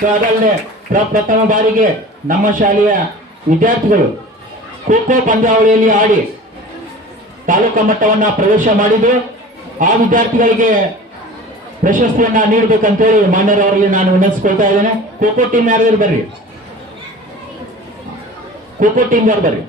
So ಅದಲ್ಲದೆ ಪ್ರಪ್ರಥಮ ಬಾರಿಗೆ ನಮ್ಮ ಶಾಲೆಯ ವಿದ್ಯಾರ್ಥಿಗಳು ಖೋ ಖೋ ಪಂದ್ಯಾವಳಿಯಲ್ಲಿ ಆಡಿ ತಾಲೂಕಾ ಮಟ್ಟವನ್ನ ಪ್ರವೇಶ ಮಾಡಿದ್ದು. ಆ ವಿದ್ಯಾರ್ಥಿಗಳಿಗೆ ಪ್ರಶಸ್ತಿಯನ್ನ ನೀಡಬೇಕಂತೇಳಿ ಮಾನ್ಯರವರಲ್ಲಿ ನಾನು ವಿನಂತಿಸ್ಕೊಳ್ತಾ ಇದ್ದೇನೆ. ಖೋ ಖೋ ಟೀಮ್ ಯಾರು ಬರ್ರಿ, ಖೋ ಖೋ ಟೀಮ್ ಯಾರು ಬರ್ರಿ.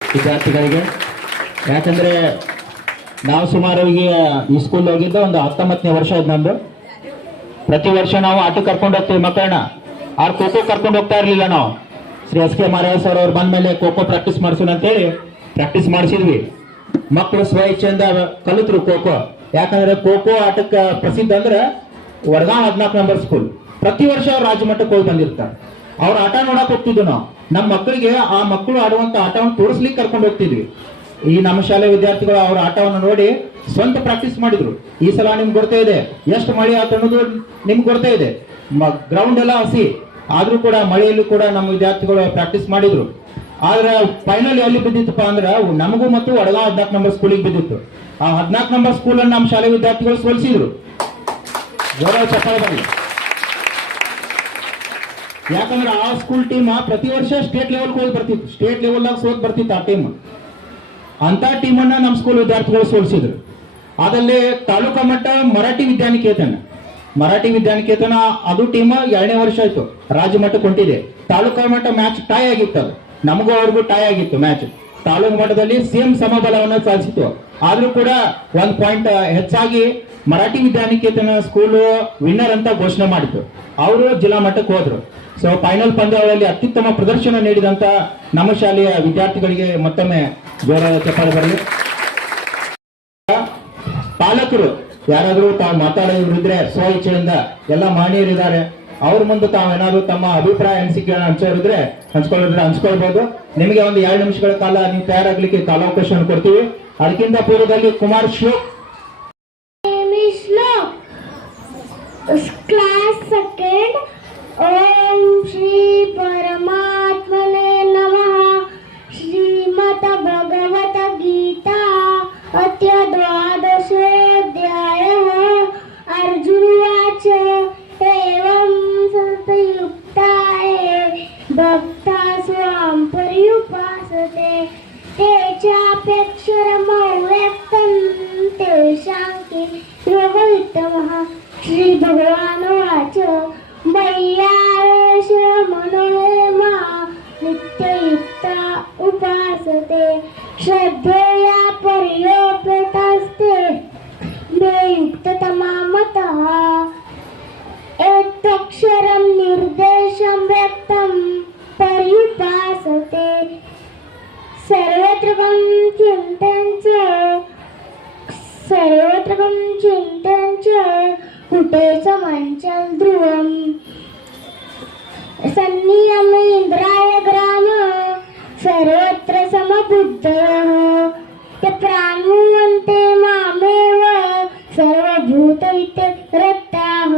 ವಿದ್ಯಾರ್ಥಿಗಳಿಗೆ ಯಾಕಂದ್ರೆ ನಾವು ಸುಮಾರು ಈ ಸ್ಕೂಲ್ ಹೋಗಿದ್ದು ಒಂದು 19ನೇ ವರ್ಷ ಇದ್ ನಂದು. ಪ್ರತಿ ವರ್ಷ ನಾವು ಆಟಕ್ಕೆ ಕರ್ಕೊಂಡು ಹೋಗ್ತೀವಿ ಮಕ್ಕಳನ್ನ. ಅವ್ರು ಖೋ ಖೋ ಕರ್ಕೊಂಡು ಹೋಗ್ತಾ ಇರ್ಲಿಲ್ಲ ನಾವು. ಶ್ರೀ ಎಸ್ ಕೆ ಮಾರಾಯ ಸರ್ ಅವ್ರು ಬಂದ ಮೇಲೆ ಖೋ ಖೋ ಪ್ರಾಕ್ಟೀಸ್ ಮಾಡಿಸೋಣ ಅಂತೇಳಿ ಪ್ರಾಕ್ಟೀಸ್ ಮಾಡಿಸಿದ್ವಿ. ಮಕ್ಕಳು ಸ್ವ ಇಚ್ಛೆಯಿಂದ ಕಲಿತರು ಖೋ ಖೋ. ಯಾಕಂದ್ರೆ ಖೋ ಖೋ ಆಟಕ್ಕೆ ಪ್ರಸಿದ್ಧ ಅಂದ್ರೆ ವಡಗಾಂವ್ 14 ನಂಬರ್ ಸ್ಕೂಲ್. ಪ್ರತಿ ವರ್ಷ ಅವ್ರು ರಾಜ್ಯ ಮಟ್ಟಕ್ಕೆ ಹೋಗಿ ಬಂದಿರ್ತಾರೆ. ಅವ್ರ ಆಟ ನೋಡಕ್ ಹೋಗ್ತಿದ್ವಿ ನಾವು. ನಮ್ಮ ಮಕ್ಕಳಿಗೆ ಆ ಮಕ್ಕಳು ಆಡುವಂತ ಆಟವನ್ನು ತೋರಿಸ್ಲಿಕ್ಕೆ ಕರ್ಕೊಂಡು ಹೋಗ್ತಿದ್ವಿ. ಈ ನಮ್ಮ ಶಾಲೆ ವಿದ್ಯಾರ್ಥಿಗಳು ಅವ್ರ ಆಟವನ್ನು ನೋಡಿ ಸ್ವಂತ ಪ್ರಾಕ್ಟೀಸ್ ಮಾಡಿದ್ರು. ಈ ಸಲ ನಿಮ್ಗೆ ಗೊತ್ತೇ ಇದೆ ಎಷ್ಟು ಮಳೆ ಆಯ್ತು ಅನ್ನೋದು ನಿಮ್ಗೆ ಗೊತ್ತೇ ಇದೆ. ಗ್ರೌಂಡ್ ಎಲ್ಲ ಹಸಿ ಆದ್ರೂ ಕೂಡ ಮಳೆಯಲ್ಲೂ ಕೂಡ ನಮ್ಮ ವಿದ್ಯಾರ್ಥಿಗಳು ಪ್ರಾಕ್ಟೀಸ್ ಮಾಡಿದ್ರು. ಆದ್ರೆ ಫೈನಲ್ ಎಲ್ಲಿ ಬಿದ್ದಿತ್ತಪ್ಪ ಅಂದ್ರೆ ನಮಗೂ ಮತ್ತು ವಡಗಾಂವ್ 14 ನಂಬರ್ ಸ್ಕೂಲಿಗೆ ಬಿದ್ದಿತ್ತು. ಆ 14 ನಂಬರ್ ಸ್ಕೂಲ್ ಅನ್ನು ನಮ್ಮ ಶಾಲೆ ವಿದ್ಯಾರ್ಥಿಗಳು ಸೋಲಿಸಿದ್ರು. ಜೋರ ಚಪ್ಪಾಳೆ ಬರಲಿ. ಯಾಕಂದ್ರೆ ಆ ಸ್ಕೂಲ್ ಟೀಮ್ ಪ್ರತಿ ವರ್ಷ ಸ್ಟೇಟ್ ಲೆವೆಲ್ ಹೋಗಿ ಬರ್ತಿತ್ತು. ಸ್ಟೇಟ್ ಲೆವೆಲ್ದಾಗ ಸೋತ್ ಬರ್ತಿತ್ತು ಆ ಟೀಮ್. ಅಂತ ಟೀಮನ್ನ ನಮ್ಮ ಸ್ಕೂಲ್ ವಿದ್ಯಾರ್ಥಿಗಳು ಸೋಲಿಸಿದ್ರು. ಅದರಲ್ಲಿ ತಾಲೂಕಾ ಮಟ್ಟ ಮರಾಠಿ ವಿದ್ಯಾನಿಕೇತನ ಅದು ಟೀಮ್ 2ನೇ ವರ್ಷ ಆಯ್ತು ರಾಜ್ಯ ಮಟ್ಟಕ್ಕೆ ಹೊಂಟಿದೆ. ತಾಲೂಕಾ ಮಟ್ಟ ಮ್ಯಾಚ್ ಟೈ ಆಗಿತ್ತು. ಅದು ನಮಗೂ ಅವ್ರಿಗೂ ಟೈ ಆಗಿತ್ತು ಮ್ಯಾಚ್. ತಾಲೂಕು ಮಟ್ಟದಲ್ಲಿ ಸೇಮ್ ಸಮಬಲವನ್ನು ಸಾಧಿಸಿತು. ಆದ್ರೂ ಕೂಡ 1 ಪಾಯಿಂಟ್ ಹೆಚ್ಚಾಗಿ ಮರಾಠಿ ವಿದ್ಯಾನಿಕೇತನ ಸ್ಕೂಲ್ ವಿನ್ನರ್ ಅಂತ ಘೋಷಣೆ ಮಾಡಿತ್ತು. ಅವರು ಜಿಲ್ಲಾ ಮಟ್ಟಕ್ಕೆ ಹೋದ್ರು. ಸೊ ಫೈನಲ್ ಪಂದ್ಯಾವಳಿಯಲ್ಲಿ ಅತ್ಯುತ್ತಮ ಪ್ರದರ್ಶನ ನೀಡಿದಂತ ನಮ್ಮ ಶಾಲೆಯ ವಿದ್ಯಾರ್ಥಿಗಳಿಗೆ ಮತ್ತೊಮ್ಮೆ ಜೋರ ಚಪ್ಪಾಳೆ ಬರಲಿ. ಪಾಲಕರು ಯಾರಾದ್ರೂ ತಾವು ಮಾತಾಡೋರು ಇದ್ರೆ ಸ್ವ ಇಚ್ಛೆಯಿಂದ ಎಲ್ಲ ಮಾನ್ಯರಿದ್ದಾರೆ. ಅವ್ರ ಮುಂದೆ ತಾವೇನಾದ್ರು ತಮ್ಮ ಅಭಿಪ್ರಾಯ ಅನಿಸಿಕೆಗಳನ್ನ ಹಂಚ್ಕೊಳ್ಬೋದು. ನಿಮಗೆ ಒಂದು 2 ನಿಮಿಷಗಳ ಕಾಲ ನೀವು ತಯಾರಾಗ್ಲಿಕ್ಕೆ ಕಾಲಾವಕಾಶವನ್ನು ಕೊಡ್ತೀವಿ. ಅದಕ್ಕಿಂತ ಪೂರ್ವದಲ್ಲಿ ಕುಮಾರ್ ಶ್ಲೋಕ್. Class second. ಓಂ ಶ್ರೀ ಪರಮಾತ್ಮನೇ ನಮಃ. ಶ್ರೀಮದ್ ಭಗವತ ಗೀತಾ ಅದ್ಯ 12ೋऽಧ್ಯಾಯः. अर्जुनवाच एवं संयुक्ताये भक्ता स्वां पर्युपासते ते चाप्यक्षरमव्यक्तं तेषां के योगवित्तमः. श्रीभगवानुवाच मय्यावेश मनो मा नित्ययुक्ता उपासते श्रद्धया पर्योपेतास्ते मे युक्ततमा मतः. एतक्षरं निर्देशं व्यक्तं पर्युपासते सर्वत्र चिन्तनं च कुटे समञ्चल ध्रुवम्. संनियमेन्द्राय ग्राम सर्वत्र समबुद्धयः. ते प्राणुवन्ते मामेव सर्वभूतहितरताः.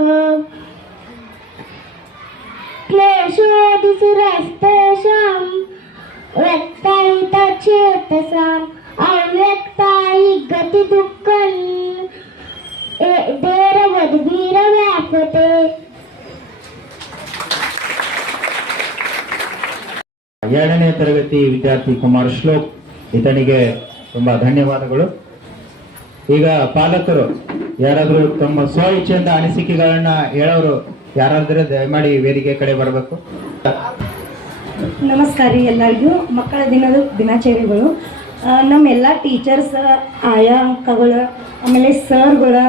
क्लेशोऽधिसुरस्तेषां व्यक्ताहितचेतसाम्. अव्यक्ता हि गतिदुःखं देरवद्भिर्व्याप्यते. 2ನೇ ತರಗತಿ ವಿದ್ಯಾರ್ಥಿ ಕುಮಾರ್ ಶ್ಲೋಕ್, ಈತನಿಗೆ ತುಂಬಾ ಧನ್ಯವಾದಗಳು. ಈಗ ಪಾಲಕರು ಯಾರಾದ್ರೂ ತಮ್ಮ ಸ್ವ ಇಚ್ಛೆಯಿಂದ ಅನಿಸಿಕೆಗಳನ್ನ ಹೇಳೋರು ಯಾರಾದ್ರೆ ದಯಮಾಡಿ ವೇದಿಕೆ ಕಡೆ ಬರಬೇಕು. ನಮಸ್ಕಾರ ರೀ ಎಲ್ಲರಿಗೂ. ಮಕ್ಕಳ ದಿನಾಚರಣೆಗಳು. ನಮ್ಮೆಲ್ಲ ಟೀಚರ್ಸ್, ಆಯಾ ಅಂಕಗಳು, ಆಮೇಲೆ ಸರ್ಗಳು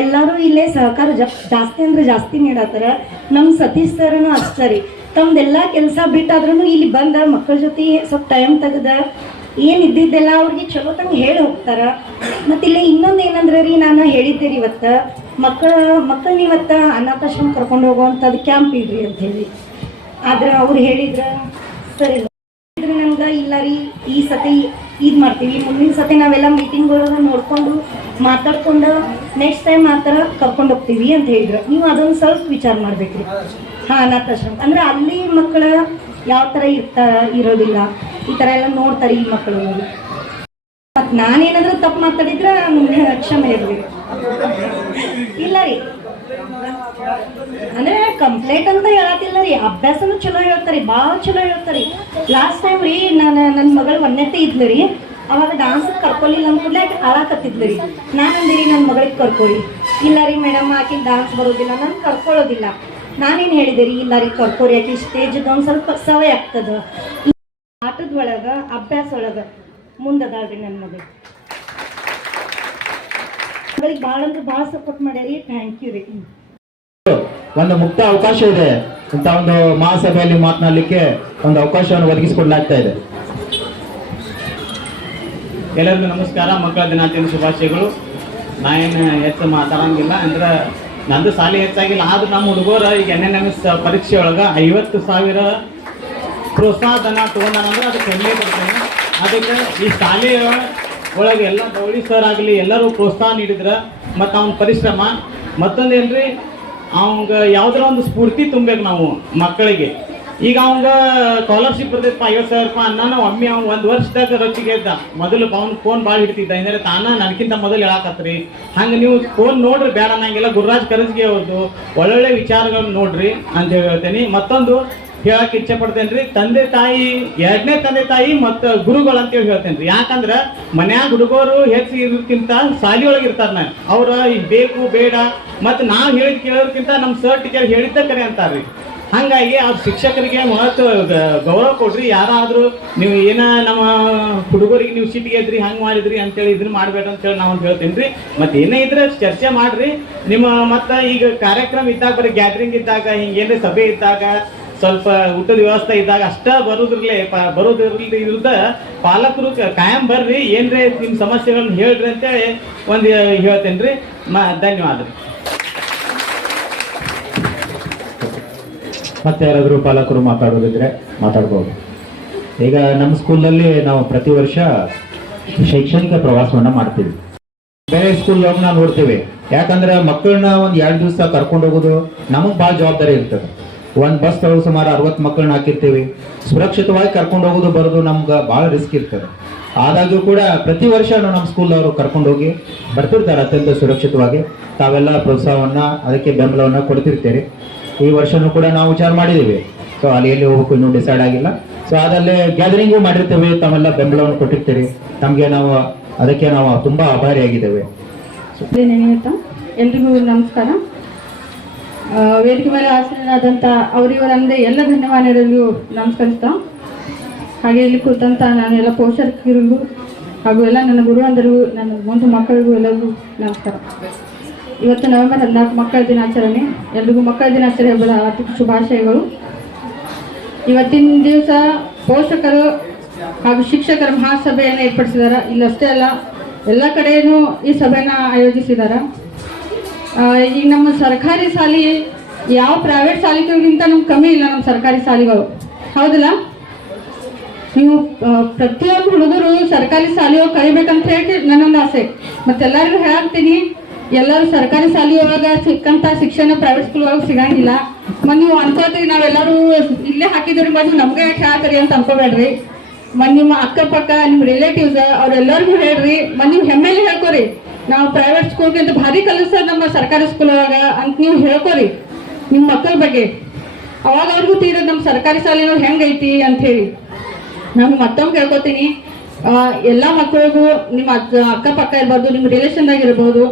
ಎಲ್ಲರೂ ಇಲ್ಲೇ ಸಹಕಾರ ಜಾಸ್ತಿ ಅಂದ್ರೆ ಜಾಸ್ತಿ ನೀಡತ್ತಾರ. ನಮ್ಮ ಸತೀಶ್ ಸರ್ನು ಅಷ್ಟೇ ರೀ, ತಮ್ದೆಲ್ಲ ಕೆಲಸ ಬಿಟ್ಟಾದ್ರೂ ಇಲ್ಲಿ ಬಂದ ಮಕ್ಕಳ ಜೊತೆ ಸ್ವಲ್ಪ ಟೈಮ್ ತೆಗೆದ ಏನಿದ್ದಿದ್ದೆಲ್ಲ ಅವ್ರಿಗೆ ಚಲೋ ತಂಗೆ ಹೇಳಿ ಹೋಗ್ತಾರೆ. ಮತ್ತು ಇಲ್ಲಿ ಇನ್ನೊಂದು ಏನಂದ್ರೆ ರೀ, ನಾನು ಹೇಳಿದ್ದೆ ರೀ ಇವತ್ತು ಮಕ್ಕಳನ್ನ ಇವತ್ತು ಅನಾಥಾಶ್ರಮ ಕರ್ಕೊಂಡು ಹೋಗುವಂಥದ್ದು ಕ್ಯಾಂಪ್ ಇಡ್ರಿ ಅಂತ ಹೇಳಿ. ಆದ್ರೆ ಅವ್ರು ಹೇಳಿದ್ರೆ ಸರಿ ನಂಗೆ ಇಲ್ಲ ರೀ, ಈ ಸತಿ ಇದು ಮಾಡ್ತೀವಿ, ಮುಂದಿನ ಸತಿ ನಾವೆಲ್ಲ ಮೀಟಿಂಗ್ಗಳನ್ನ ನೋಡಿಕೊಂಡು ಮಾತಾಡ್ಕೊಂಡು ನೆಕ್ಸ್ಟ್ ಟೈಮ್ ಆ ಥರ ಕರ್ಕೊಂಡು ಹೋಗ್ತೀವಿ ಅಂತ ಹೇಳಿದ್ರು. ನೀವು ಅದೊಂದು ಸ್ವಲ್ಪ ವಿಚಾರ ಮಾಡ್ಬೇಕ್ರಿ. ಹಾಂ, ಅನಾಥಾಶ್ರಮ ಅಂದರೆ ಅಲ್ಲಿ ಮಕ್ಕಳು ಯಾವ ಥರ ಇರೋದಿಲ್ಲ, ಈ ಥರ ಎಲ್ಲ ನೋಡ್ತಾರೆ ಈ ಮಕ್ಕಳು. ಮತ್ತು ನಾನೇನಾದರೂ ತಪ್ಪು ಮಾತಾಡಿದ್ರೆ ಕ್ಷಮೆ ಇರಬೇಕು. ಇಲ್ಲ ರೀ, ಅಂದರೆ ಕಂಪ್ಲೇಂಟ್ ಅಂತ ಹೇಳತ್ತಿಲ್ಲ ರೀ, ಅಭ್ಯಾಸನೂ ಚಲೋ ಹೇಳ್ತಾರೆ, ಭಾಳ ಚಲೋ ಹೇಳ್ತಾರೆ. ಲಾಸ್ಟ್ ಟೈಮ್ ರೀ ನನ್ನ ಮಗಳು 1ನೇತೆ ಇದ್ಲು ರೀ, ಅವಾಗ ಡಾನ್ಸ್ ಕರ್ಕೊಲಿಲ್ಲ ಅಂದ್ಕೂಡ್ಲೆ ಹಾಳಾಕತ್ತಿದ್ಲು ರೀ. ನಾನು ಅಂದಿರಿ ನನ್ನ ಮಗಳಿಗೆ ಕರ್ಕೊಳ್ಳಿ. ಇಲ್ಲ ರೀ ಮೇಡಮ್, ಆಕಿಗೆ ಡಾನ್ಸ್ ಬರೋದಿಲ್ಲ, ನಾನು ಕರ್ಕೊಳ್ಳೋದಿಲ್ಲ. ನಾನೇನು ಹೇಳಿದೆ ರೀ, ಇಲ್ಲ ರೀ ಕರ್ಕೋರಿ, ಆಕೆ ಸ್ಟೇಜ್ದು ಒಂದು ಸ್ವಲ್ಪ ಸವಯ ಆಗ್ತದೆ. ಆಟದ ಒಳಗೆ ಅಭ್ಯಾಸ ಒಳಗೆ ಮುಂದದಾಳ್ರಿ ನನ್ನ ಮಗಳಿಗೆ. ಭಾಳ ಅಂದ್ರೆ ಭಾಳ ಸಪೋರ್ಟ್ ಮಾಡ್ಯಾರಿ. ಥ್ಯಾಂಕ್ ಯು ರೀ. ಒಂದು ಮುಕ್ತ ಅವಕಾಶ ಇದೆ ಅಂತ ಒಂದು ಮಹಾಸಭೆಯಲ್ಲಿ ಮಾತನಾಡಲಿಕ್ಕೆ ಒಂದು ಅವಕಾಶವನ್ನು ಒದಗಿಸಿಕೊಡ್ಲಾಗ್ತಾ ಇದೆ. ಎಲ್ಲರಿಗೂ ನಮಸ್ಕಾರ. ಮಕ್ಕಳ ದಿನಾಚರಣೆ ಶುಭಾಶಯಗಳು. ನಾನೇನು ಹೆಚ್ಚು ಮಾತಾಡಂಗಿಲ್ಲ, ಅಂದ್ರೆ ನಂದು ಶಾಲೆ ಹೆಚ್ಚಾಗಿಲ್ಲ. ಆದ್ರೆ ನಮ್ಮ ಹುಡುಗರು ಈಗ NNMS ಪರೀಕ್ಷೆ ಒಳಗೆ 50,000 ಪ್ರೋತ್ಸಾಹ ಧನ ತೊಗೊಂಡಂದ್ರೆ ಅದಕ್ಕೆ ಹೆಮ್ಮೆ ಕೊಡ್ತೇನೆ. ಅದಕ್ಕೆ ಈ ಶಾಲೆಯ ಒಳಗೆ ಎಲ್ಲ ಗೌಳಿ ಸರ್ ಆಗಲಿ ಎಲ್ಲರೂ ಪ್ರೋತ್ಸಾಹ ನೀಡಿದ್ರೆ ಮತ್ತು ಅವ್ನ ಪರಿಶ್ರಮ ಮತ್ತೊಂದು ಏನ್ರಿ, ಅವಂಗೆ ಯಾವ್ದಾರ ಒಂದು ಸ್ಫೂರ್ತಿ ತುಂಬಬೇಕು ನಾವು ಮಕ್ಕಳಿಗೆ. ಈಗ ಅವಂಗ ಸ್ಕಾಲರ್ಶಿಪ್ ಬರ್ತೈತಪ್ಪ 50,000 ರೂಪಾಯಿ ಅನ್ನ ಒಮ್ಮೆ ಅವ್ನು 1 ವರ್ಷದಾಗ ರೊಚ್ಚಿಗೆ ಇದ್ದ. ಮೊದಲು ಅವ್ನು ಫೋನ್ ಭಾಳ ಹಿಡ್ತಿದ್ದ, ಅಂದರೆ ತಾನ ನನಗಿಂತ ಮೊದಲು ಹೇಳಾಕತ್ರಿ. ಹಂಗೆ ನೀವು ಫೋನ್ ನೋಡ್ರಿ, ಬೇಡ ಅನ್ನಂಗಿಲ್ಲ. ಗುರುರಾಜ್ ಕರಜ್ಗೆ ಅವ್ರದ್ದು ಒಳ್ಳೊಳ್ಳೆ ವಿಚಾರಗಳನ್ನ ನೋಡ್ರಿ ಅಂತ ಹೇಳ್ತೇನೆ. ಮತ್ತೊಂದು ಹೇಳಕ್ಕೆ ಇಚ್ಛೆ ಪಡ್ತೇನೆ ರೀ, ತಂದೆ ತಾಯಿ 2ನೇ ತಂದೆ ತಾಯಿ ಮತ್ತು ಗುರುಗಳು ಅಂತೇಳಿ ಹೇಳ್ತೇನೆ ರೀ. ಯಾಕಂದ್ರೆ ಮನ್ಯಾಗ ಹುಡುಗರು ಹೆಚ್ಚು ಇರೋದಕ್ಕಿಂತ ಶಾಲೆಯೊಳಗೆ ಇರ್ತಾರೆ. ನಾನು ಅವ್ರ ಈಗ ಬೇಕು ಬೇಡ ಮತ್ತು ನಾವು ಹೇಳಿದ್ ಕೇಳೋದಕ್ಕಿಂತ ನಮ್ಮ ಸರ್ ಟೀಚರ್ ಹೇಳಿದ್ದ ಕರೆ ಅಂತಾರ್ರಿ. ಹಾಗಾಗಿ ಅವ್ರ ಶಿಕ್ಷಕರಿಗೆ ಮಹತ್ವ ಗೌರವ ಕೊಡ್ರಿ. ಯಾರಾದರೂ ನೀವು ಏನ ನಮ್ಮ ಹುಡುಗರಿಗೆ ನೀವು ಸಿಟ್ಟಿಗೆ ಇದ್ರಿ, ಹಂಗೆ ಮಾಡಿದ್ರಿ ಅಂತೇಳಿ ಇದನ್ನ ಮಾಡಬೇಡ ಅಂತೇಳಿ ನಾವು ಅಂತ ಹೇಳ್ತೀನಿ ರೀ. ಮತ್ತು ಏನೇ ಇದ್ರೆ ಚರ್ಚೆ ಮಾಡಿರಿ. ನಿಮ್ಮ ಮತ್ತು ಈಗ ಕಾರ್ಯಕ್ರಮ ಇದ್ದಾಗ, ಬರೀ ಗ್ಯಾದ್ರಿಂಗ್ ಇದ್ದಾಗ, ಹಿಂಗೇನೇ ಸಭೆ ಇದ್ದಾಗ, ಸ್ವಲ್ಪ ಊಟದ ವ್ಯವಸ್ಥೆ ಇದ್ದಾಗ ಅಷ್ಟ ಬರೋದಿರ್ಲಿದ್ದ ಪಾಲಕರು ಕಾಯಂ ಬರ್ರಿ, ಏನ್ರಿ ನಿಮ್ಮ ಸಮಸ್ಯೆಗಳನ್ನ ಹೇಳ್ರಿ ಅಂತೇಳಿ ಒಂದು ಹೇಳ್ತೇನೆ ರೀ. ಧನ್ಯವಾದ. ಮತ್ತೆ ಯಾರಾದರೂ ಪಾಲಕರು ಮಾತಾಡೋದಿದ್ರೆ ಮಾತಾಡ್ಬೋದು. ಈಗ ನಮ್ಮ ಸ್ಕೂಲಲ್ಲಿ ನಾವು ಪ್ರತಿ ವರ್ಷ ಶೈಕ್ಷಣಿಕ ಪ್ರವಾಸವನ್ನು ಮಾಡ್ತೀವಿ. ಬೇರೆ ಸ್ಕೂಲ್ ನಾವು ನೋಡ್ತೀವಿ, ಯಾಕಂದ್ರೆ ಮಕ್ಕಳನ್ನ ಒಂದು 2 ದಿವಸ ಕರ್ಕೊಂಡು ಹೋಗೋದು ನಮಗೆ ಭಾಳ ಜವಾಬ್ದಾರಿ ಇರ್ತದೆ. ಒಂದು ಬಸ್ ತಗೊಳ್ಳೋ ಸುಮಾರು 60 ಮಕ್ಕಳನ್ನ ಹಾಕಿರ್ತೀವಿ. ಸುರಕ್ಷಿತವಾಗಿ ಕರ್ಕೊಂಡು ಹೋಗೋದು ಬರೋದು ನಮ್ಗೆ ಭಾಳ ರಿಸ್ಕ್ ಇರ್ತದೆ. ಆದಾಗ್ಯೂ ಕೂಡ ಪ್ರತಿ ವರ್ಷ ನಮ್ಮ ಸ್ಕೂಲ್ ಅವರು ಕರ್ಕೊಂಡು ಹೋಗಿ ಬರ್ತಿರ್ತಾರೆ ಅತ್ಯಂತ ಸುರಕ್ಷಿತವಾಗಿ. ತಾವೆಲ್ಲ ಪ್ರೋತ್ಸಾಹವನ್ನು ಅದಕ್ಕೆ ಬೆಂಬಲವನ್ನು ಕೊಡ್ತಿರ್ತೀರಿ. ಈ ವರ್ಷನೂ ಕೂಡ ನಾವು ವಿಚಾರ ಮಾಡಿದ್ದೀವಿ. ಸೊ ಅಲ್ಲಿ ಎಲ್ಲಿ ಹೋಗ್ಬೇಕು ಇನ್ನೂ ಡಿಸೈಡ್ ಆಗಿಲ್ಲ. ಸೊ ಅದಲ್ಲೇ ಗ್ಯಾದರಿಂಗು ಮಾಡಿರ್ತೇವೆ, ತಾವೆಲ್ಲ ಬೆಂಬಲವನ್ನು ಕೊಟ್ಟಿರ್ತೀರಿ. ನಮಗೆ ಅದಕ್ಕೆ ನಾವು ತುಂಬ ಆಭಾರಿಯಾಗಿದ್ದೇವೆ. ನಿಮಿತ್ತ ಎಲ್ರಿಗೂ ನಮಸ್ಕಾರ. ವೇದಿಕೆ ಮೇಲೆ ಆಸೀನರಾದಂಥ ಅವರಿವರಂದೇ ಎಲ್ಲ ಧನ್ಯವಾದಗಳಿಗೂ ನಮಸ್ಕರಿಸ್ತಾ, ಹಾಗೆ ಇಲ್ಲಿ ಕೂತಂಥ ನಾನು ಎಲ್ಲ ಪೋಷಕರಿಗೂ ಹಾಗೂ ಎಲ್ಲ ನನ್ನ ಗುರುವಂದರು, ನನ್ನ ಮುಂದೆ ಮಕ್ಕಳಿಗೂ ಎಲ್ಲರಿಗೂ ನಮಸ್ಕಾರ. ಇವತ್ತು ನವೆಂಬರ್ 14 ಮಕ್ಕಳ ದಿನಾಚರಣೆ. ಎಲ್ರಿಗೂ ಮಕ್ಕಳ ದಿನಾಚರಣೆ ಹಬ್ಬದ ಹಾರ್ದಿಕ ಶುಭಾಶಯಗಳು. ಇವತ್ತಿನ ದಿವಸ ಪೋಷಕರು ಹಾಗೂ ಶಿಕ್ಷಕರ ಮಹಾಸಭೆಯನ್ನು ಏರ್ಪಡಿಸಿದ್ದಾರೆ. ಇಲ್ಲಷ್ಟೇ ಅಲ್ಲ, ಎಲ್ಲ ಕಡೆಯೂ ಈ ಸಭೆನ ಆಯೋಜಿಸಿದ್ದಾರೆ. ಈಗ ನಮ್ಮ ಸರ್ಕಾರಿ ಶಾಲೆ ಯಾವ ಪ್ರೈವೇಟ್ ಶಾಲೆಗಳಿಗಿಂತ ನಮ್ಗೆ ಕಮ್ಮಿ ಇಲ್ಲ. ನಮ್ಮ ಸರ್ಕಾರಿ ಶಾಲೆಗಳು ಹೌದಲ್ಲ? ನೀವು ಪ್ರತಿಯೊಂದು ಹುಡುಗರು ಸರ್ಕಾರಿ ಶಾಲೆಯೊಳಗೆ ಕಲಿಬೇಕಂತ ಹೇಳಿ ನನ್ನೊಂದು ಆಸೆ. ಮತ್ತೆಲ್ಲರಿಗೂ ಹೇಳ್ತೀನಿ, ಎಲ್ಲರೂ ಸರ್ಕಾರಿ ಶಾಲೆಯೊಳಗೆ ಸಿಕ್ಕಂಥ ಶಿಕ್ಷಣ ಪ್ರೈವೇಟ್ ಸ್ಕೂಲ್ ಒಳಗೆ ಸಿಗಂಗಿಲ್ಲ. ಮತ್ತು ನೀವು ಅನ್ಕೋತೀರಿ ನಾವೆಲ್ಲರೂ ಇಲ್ಲೇ ಹಾಕಿದ್ರಿ, ಮತ್ತು ನಮಗೆ ಯಾಕೆ ಹೇಳ್ತೀರಿ ಅಂತ ಅನ್ಕೋಬೇಡ್ರಿ. ಮತ್ತು ನಿಮ್ಮ ಅಕ್ಕಪಕ್ಕ ನಿಮ್ಮ ರಿಲೇಟಿವ್ಸ್ ಅವರೆಲ್ಲರಿಗೂ ಹೇಳ್ರಿ. ಮತ್ತು ನೀವು ಹೆಮ್ಮೆಲೆ ಹೇಳ್ಕೊರಿ, ನಾವು ಪ್ರೈವೇಟ್ ಸ್ಕೂಲ್ಗಿಂತ ಭಾರಿ ಕಲಿಸ್ತಾರೆ ನಮ್ಮ ಸರ್ಕಾರಿ ಸ್ಕೂಲ್ ಒಳಗೆ ಅಂತ ನೀವು ಹೇಳ್ಕೊರಿ ನಿಮ್ಮ ಮಕ್ಕಳ ಬಗ್ಗೆ. ಅವಾಗ ಅವ್ರಿಗೂ ತೀರೋದು ನಮ್ಮ ಸರ್ಕಾರಿ ಶಾಲೆನೂ ಹೆಂಗೈತಿ ಅಂತ ಹೇಳಿ. ನಾನು ಮತ್ತೊಮ್ಮೆ ಕೇಳ್ಕೊತೀನಿ, ಎಲ್ಲ ಮಕ್ಕಳಿಗೂ ನಿಮ್ಮ ಅಕ್ಕಪಕ್ಕ ಇರ್ಬೋದು, ನಿಮ್ಮ ರಿಲೇಷನ್ದಾಗ ಇರ್ಬೋದು,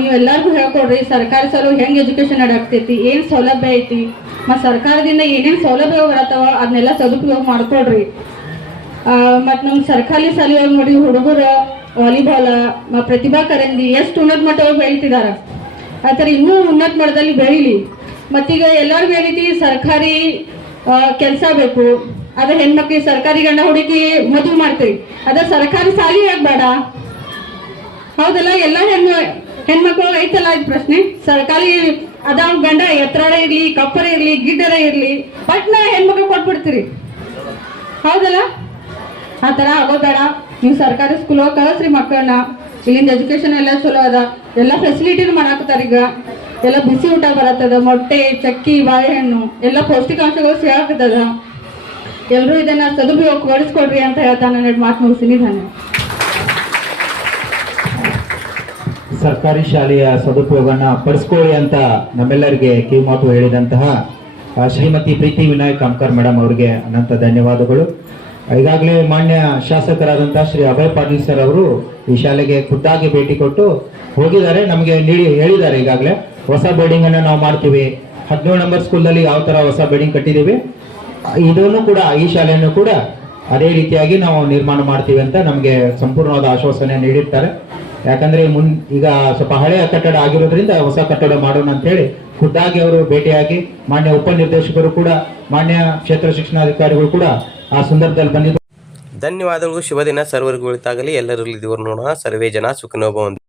ನೀವೆಲ್ಲರಿಗೂ ಹೇಳ್ಕೊಡ್ರಿ ಸರ್ಕಾರಿ ಶಾಲೆ ಹೆಂಗೆ ಎಜುಕೇಶನ್ ನಡಾಕ್ತೈತಿ, ಏನು ಸೌಲಭ್ಯ ಐತಿ, ಮತ್ತು ಸರ್ಕಾರದಿಂದ ಏನೇನು ಸೌಲಭ್ಯ ಬರತ್ತವ ಅದನ್ನೆಲ್ಲ ಸದುಪಯೋಗ ಮಾಡ್ಕೊಡ್ರಿ. ಮತ್ತು ನಮ್ಮ ಸರ್ಕಾರಿ ಶಾಲೆಯೊಳಗೆ ನೋಡಿ ಹುಡುಗರು ವಾಲಿಬಾಲ್, ಪ್ರತಿಭಾ ಕಾರಂಜಿ ಎಷ್ಟು ಉನ್ನತ ಮಟ್ಟವಾಗಿ ಬೆಳೀತಿದ್ದಾರೆ. ಆ ಥರ ಇನ್ನೂ ಉನ್ನತ ಮಟ್ಟದಲ್ಲಿ ಬೆಳೀಲಿ. ಮತ್ತೀಗ ಎಲ್ಲರಿಗೂ ಏನೈತಿ, ಸರ್ಕಾರಿ ಕೆಲಸ ಬೇಕು, ಅದ ಹೆಣ್ಮಕ್ಳಿಗೆ ಸರ್ಕಾರಿ ಗಂಡ ಹುಡುಕಿ ಮದುವೆ ಮಾಡ್ತೀವಿ. ಅದ ಸರ್ಕಾರಿ ಶಾಲೆ ಯಾಕೆ ಬೇಡ? ಹೌದಲ್ಲ? ಎಲ್ಲ ಹೆಣ್ಮಕ್ಳು ಐತಲ್ಲ ಇದು ಪ್ರಶ್ನೆ. ಸರ್ಕಾರಿ ಅದಾವ ಗಂಡ ಎತ್ತರ ಇರಲಿ, ಕಪ್ಪರ ಇರಲಿ, ಗಿಡ್ಡರ ಇರಲಿ, ಪಟ್ನ ಹೆಣ್ಮಕ್ಳು ಕೊಟ್ಬಿಡ್ತೀರಿ. ಹೌದಲ್ಲ? ಆ ಥರ ಆಗೋಬೇಡ. ನೀವು ಸರ್ಕಾರಿ ಸ್ಕೂಲ್ ಹೋಗಿ ಕಳಿಸ್ರಿ ಮಕ್ಕಳನ್ನ. ಇಲ್ಲಿಂದ ಎಜುಕೇಶನ್ ಎಲ್ಲ ಚಲೋ ಅದ, ಎಲ್ಲ ಫೆಸಿಲಿಟಿನೂ ಮಾಡಾಕತ್ತಾರ. ಈಗ ಎಲ್ಲ ಬಿಸಿ ಊಟ ಬರತ್ತದ, ಮೊಟ್ಟೆ, ಚಕ್ಕಿ, ಬಾಳೆಹಣ್ಣು ಎಲ್ಲ ಪೌಷ್ಟಿಕಾಂಶಗಳು ಸಿಗಾಕತ್ತದ. ಎಲ್ಲರೂ ಇದನ್ನ ಸದುಪಯೋಗಪಡಿಸ್ಕೊಡ್ರಿ ಅಂತ ಹೇಳ್ತಾ ನಾನು ಮಾತು ಮುಗಿಸ್ತೀನಿ. ಧನ್ಯವಾದ. ಸರ್ಕಾರಿ ಶಾಲೆಯ ಸದುಪಯೋಗನ ಪಡಿಸ್ಕೊಳ್ಳಿ ಅಂತ ನಮ್ಮೆಲ್ಲರಿಗೆ ಕಿವಿಮಾತು ಹೇಳಿದಂತಹ ಶ್ರೀಮತಿ ಪ್ರೀತಿ ವಿನಾಯಕ್ ಕಾಮ್ಕರ್ ಮೇಡಮ್ ಅವರಿಗೆ ಅನಂತ ಧನ್ಯವಾದಗಳು. ಈಗಾಗಲೇ ಮಾನ್ಯ ಶಾಸಕರಾದಂತಹ ಶ್ರೀ ಅಭಯ್ ಪಾಟೀಲ್ ಸರ್ ಅವರು ಈ ಶಾಲೆಗೆ ಖುದ್ದಾಗಿ ಭೇಟಿ ಕೊಟ್ಟು ಹೋಗಿದ್ದಾರೆ. ನಮಗೆ ಹೇಳಿದ್ದಾರೆ ಈಗಾಗಲೇ ಹೊಸ ಬಿಲ್ಡಿಂಗ್ ಅನ್ನು ನಾವು ಮಾಡ್ತೀವಿ. 17 ನಂಬರ್ ಸ್ಕೂಲಲ್ಲಿ ಯಾವ ತರ ಹೊಸ ಬಿಲ್ಡಿಂಗ್ ಕಟ್ಟಿದ್ದೀವಿ, ಇದನ್ನು ಕೂಡ ಈ ಶಾಲೆಯನ್ನು ಕೂಡ ಅದೇ ರೀತಿಯಾಗಿ ನಾವು ನಿರ್ಮಾಣ ಮಾಡ್ತೀವಿ ಅಂತ ನಮಗೆ ಸಂಪೂರ್ಣವಾದ ಆಶ್ವಾಸನೆ ನೀಡಿರ್ತಾರೆ. ಯಾಕಂದ್ರೆ ಈಗ ಸ್ವಲ್ಪ ಹಳೆಯ ಕಟ್ಟಡ ಆಗಿರೋದ್ರಿಂದ ಹೊಸ ಕಟ್ಟಡ ಮಾಡೋಣ ಅಂತ ಹೇಳಿ ಖುದ್ದಾಗಿ ಅವರು ಭೇಟಿಯಾಗಿ ಮಾನ್ಯ ಉಪನಿರ್ದೇಶಕರು ಕೂಡ, ಮಾನ್ಯ ಕ್ಷೇತ್ರ ಶಿಕ್ಷಣಾಧಿಕಾರಿಗಳು ಕೂಡ ಆ ಸಂದರ್ಭದಲ್ಲಿ ಬಂದಿದ್ದು. ಧನ್ಯವಾದಗಳು. ಶುಭ ದಿನ ಸರ್ವರಿಗೂ ಒಳಿತಾಗಲಿ. ಎಲ್ಲರಲ್ಲಿ ದೇವರು ನೋಡೋಣ. ಸರ್ವೇ ಜನ ಸುಖಿನೋ ಭವಂತು.